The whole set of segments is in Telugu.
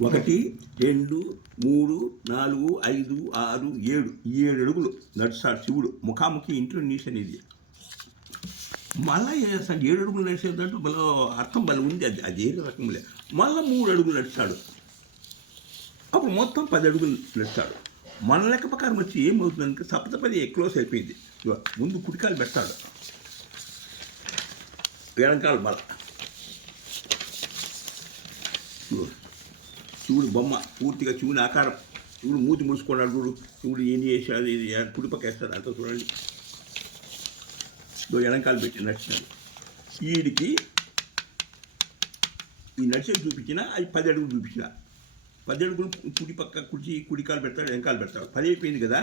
1 2 3 4 5 6 7 7 అడుగులు నడుస్తాడు శివుడు. ముఖాముఖి ఇంట్రోడ్యూషన్ ఇది. మళ్ళీ ఏం చేస్తాడు, 7 అడుగులు నడిచేదంటూ మళ్ళీ అర్థం బలం ఉంది. అది ఏ రకం లేదు. మళ్ళీ 3 అడుగులు నడుస్తాడు. అప్పుడు మొత్తం 10 అడుగులు నడుస్తాడు. మన లెక్క ప్రకారం వచ్చి ఏమవుతుందంటే సప్తపది క్లోజ్ అయిపోయింది. ముందు కుడికాలు పెడతాడు, వెనకాల బల శివుడు బొమ్మ పూర్తిగా శివుని ఆకారం. శివుడు మూతి మూసుకున్నాడు. శివుడు ఏం చేశాడు, ఇది కుడిపక్క వేస్తాడు అంతా చూడండి. వెనకాల పెట్టి నడిచినాడు. వీడికి ఈ నడిచేది చూపించిన అది 10 అడుగులు చూపించిన. 10 అడుగులు కుడిపక్క కుడికాలు పెడతాడు, వెనకాలు పెడతాడు. 10 అయిపోయింది కదా,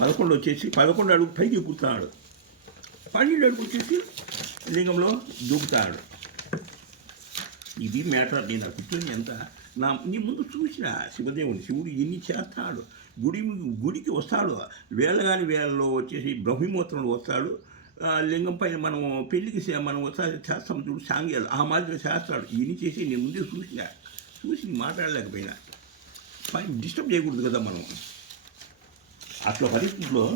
11 వచ్చేసి 11 అడుగు పైకి కూర్చున్నాడు. 12 అడుగు వచ్చేసి లింగంలో దూకుతాడు. ఇది మ్యాటర్. నేను ఆ కూర్చొని ఎంత నీ ముందు చూసిన శివదేవుని. శివుడు ఎన్ని చేస్తాడు. గుడికి వస్తాడు. వేళగాని వేళలో వచ్చేసి బ్రహ్మోత్సవంలో వస్తాడు. లింగం పైన మనం పెళ్ళికి మనం చేస్తాం చూడు సాంగ్యాలు, ఆ మాదిరిగా చేస్తాడు. ఇన్ని చేసి నేను ముందే చూసి మాట్లాడలేకపోయినా. పైన డిస్టర్బ్ చేయకూడదు కదా మనం. అట్లా పరిస్థితుల్లో